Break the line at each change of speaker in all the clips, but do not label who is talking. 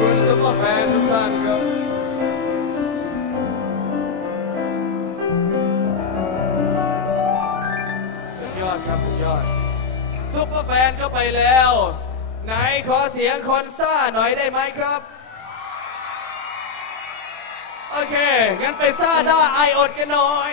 คุณซุปเปอแฟนทุกท่านครับสุดยอดครับสุดยอดซุปเปอร์แฟนก็ไปแล้ว ไหนขอเสียงคอนซ่าหน่อยได้ไหมครับ โอเค งั้นไปซ่าด้าไอโอดกันหน่อย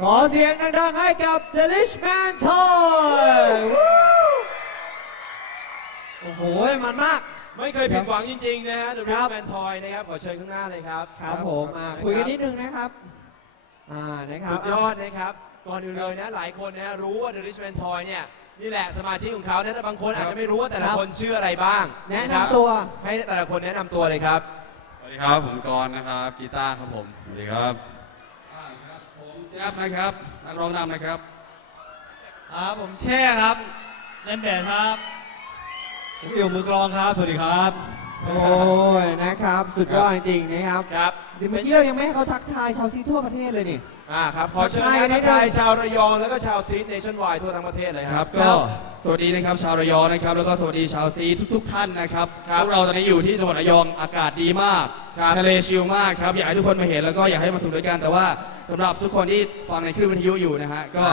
ขอเสียง
ดังๆให้กับ The Richman Toy วู้โอ้โห มันมาก
ไม่เคยผิดหวังจริง ๆ นะฮะ The
ครับ
Rich Man Toy นะครับ ขอเชิญข้างหน้าเลยครับ
ครับผมอ่าคุยกันนิดนึงนะครับ อ่านะครับ
สุดยอดนะครับ ก่อนอื่นเลยนะ หลายคนนะฮะรู้ว่า The Rich Man Toy เนี่ย นี่แหละสมาชิกของเขานะแต่บางคนอาจจะไม่รู้ว่าแต่ละ
ครับ
คนชื่ออะไรบ้าง
แนะ
ครั
นำ
บ
ตัว
ให้แต่ละคนแนะนำตัวเลยครับ
สวัสดีครับ ผมกรณ์นะครับกีตาร์ครับผม สวัสดีครับ ผมแจ๊บนะครับนักร้องนำนะครับ
ครับผมแช่ครับเล่นเบสครับผมอยู่มือกลองครับ สวัสดีครับ
โอ้ยนะครับ สุดยอดจริงๆนะครับ
ครับ
เดี๋ยวเมื่อกี้เรายังไม่ให้เขาทักทายชาวซีทั่วประเทศเลยนี่
อ่าครับขอเชิญ
ทักทาย
นะ
นิ
ทั
ด
ก
นึง
ทายชาวระยองแล้วก็ชาวซีดเนชั่นวายทั่วทั้งประเทศเลย
ค
ค
รั
รั
บ บก็สวัสดีนะครับชาวระยองนะครับ แล้วก็สวัสดีชาวซีทุก ๆ ท่านนะครับ
ครับ
พวกเราตอนนี้อยู่ที่จังหวัดระยองอากาศดีมาก
ครับ
ทะเลชิลมากครับอยากให้ทุกคนมาเห็นแล้วก็อยากให้มาสนุกด้วยกันแต่ว่าสำหรับทุกคนที่ฟังในคลื่นวิทยุอยู่นะฮะก็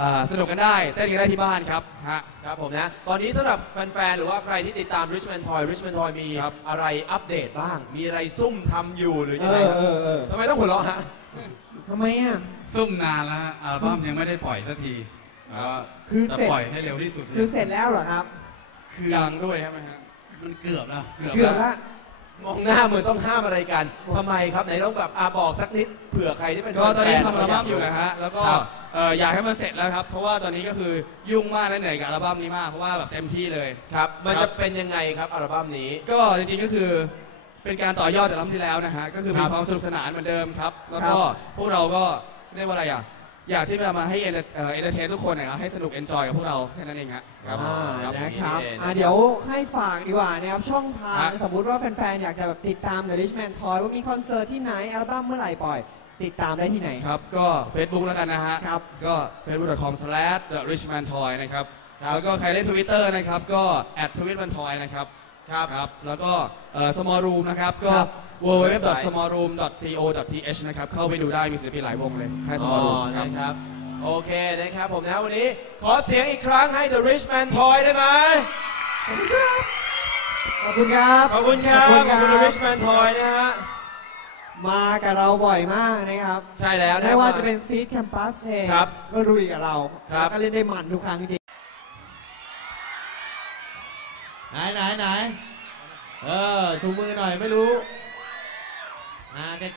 อ่าสนุกกันได้เต้นกันได้ที่บ้านครับฮะ
ครับผมนะ ตอนนี้สำหรับแฟน ๆ หรือว่าใครที่ติดตาม Richman Toy Richman Toy มี
ครับ
อะไรอัปเดตบ้าง มีอะไรซุ่มทำอยู่หรือ
เอ
ยังไง
อ
ครับ
เออเออ
ทำไมต้องหัวเราะฮะ
ทำไมอะ
ซุ่มนานแล้วฮะอัลบั้มยังไม่ได้ปล่อยสักที
คือ
จะ
เสร็จ
ปล่อยให้เร็วที่สุด
คือเสร็จแล้วเหรอครับ
คือยังด้วยใช่ไหมฮะ มันเกือบแล้ว
เกือบละ
มองหน้าเหมือนต้องห้ามอะไรกันทำไมครับไหนต้องแบบอาบอกสักนิดเผื่อใครที่เป็น
ก็ตอนนี้
แฟ
ทำอัลบั้มอยู่นะฮะ แล้วก็
ครับ
เอ่ออยากให้มันเสร็จแล้วครับ เพราะว่าตอนนี้ก็คือยุ่งมากและเหนื่อยกับอัลบั้มนี้มาก เพราะว่าแบบเต็มที่เลย
ครับ มัน
ครั
จะ
บ
เป็นยังไงครับอัลบั้มนี้
ก็จริงๆก็คือ เป็นการต่อยอดจากอัลบั้มที่แล้วนะฮะก็คือ
ครั
มี
บ
ความสนุกสนานเหมือนเดิมครับ แล้ว
ครั
ก็
บ
พวกเราก็เรียกว่าอะไรอะอยากที่จะมาให้เอนเตอร์เอ่อเอนเตอร์เทนทุกคนนะครับให้สนุกเอนจอยกับพวกเราแค่นั้นเองฮะครับ
อ่า
ครับ
นะครับ
นี่เอง
อ่าเดี๋ยวให้ฝากดีกว่านะครับช่องทาง
ฮะ
สมมุติว่าแฟนๆ อยากจะแบบติดตาม The Richman Toy ว่ามีคอนเสิร์ตที่ไหน อัลบั้มเมื่อไหร่ปล่อย ติดตามได้ที่ไหน
ครับ ก็ Facebook แล้วกันนะฮะ
ครับ
ก็ facebook.com/therichmantoy นะครับ
ครับ
แล้วก็ใครเล่น Twitter นะครับก็ @twitmantoy นะครับ
ครับ
ครับ แล้วก็เอ่อ small room นะครับ ก็
ครับ
www.smallroom.co.th นะครับ เข้าไปดูได้มีศิลปินหลายวงเลยแค่ small
อ๋อ
room ครับ
นะครับ โอเคนะครับผมนะวันนี้ ขอเสียงอีกครั้งให้ The Richman Toy ได้ไหม
ขอบคุณครับ ขอบคุณครับ
ขอบคุณครับ ขอบคุณ The
รับ
Richman Toy นะฮะ
มากับเราบ่อยมากนะครับ
ใช่แล้วนะ
ไม่ว่าจะเป็นซีดแคมปัสเอง
ครับ
ก็รุยกับเรา
ครับ
แล้วก็เล่นได้มันทุกครั้งจริง
เออ ชูมือหน่อยไม่รู้ อ่า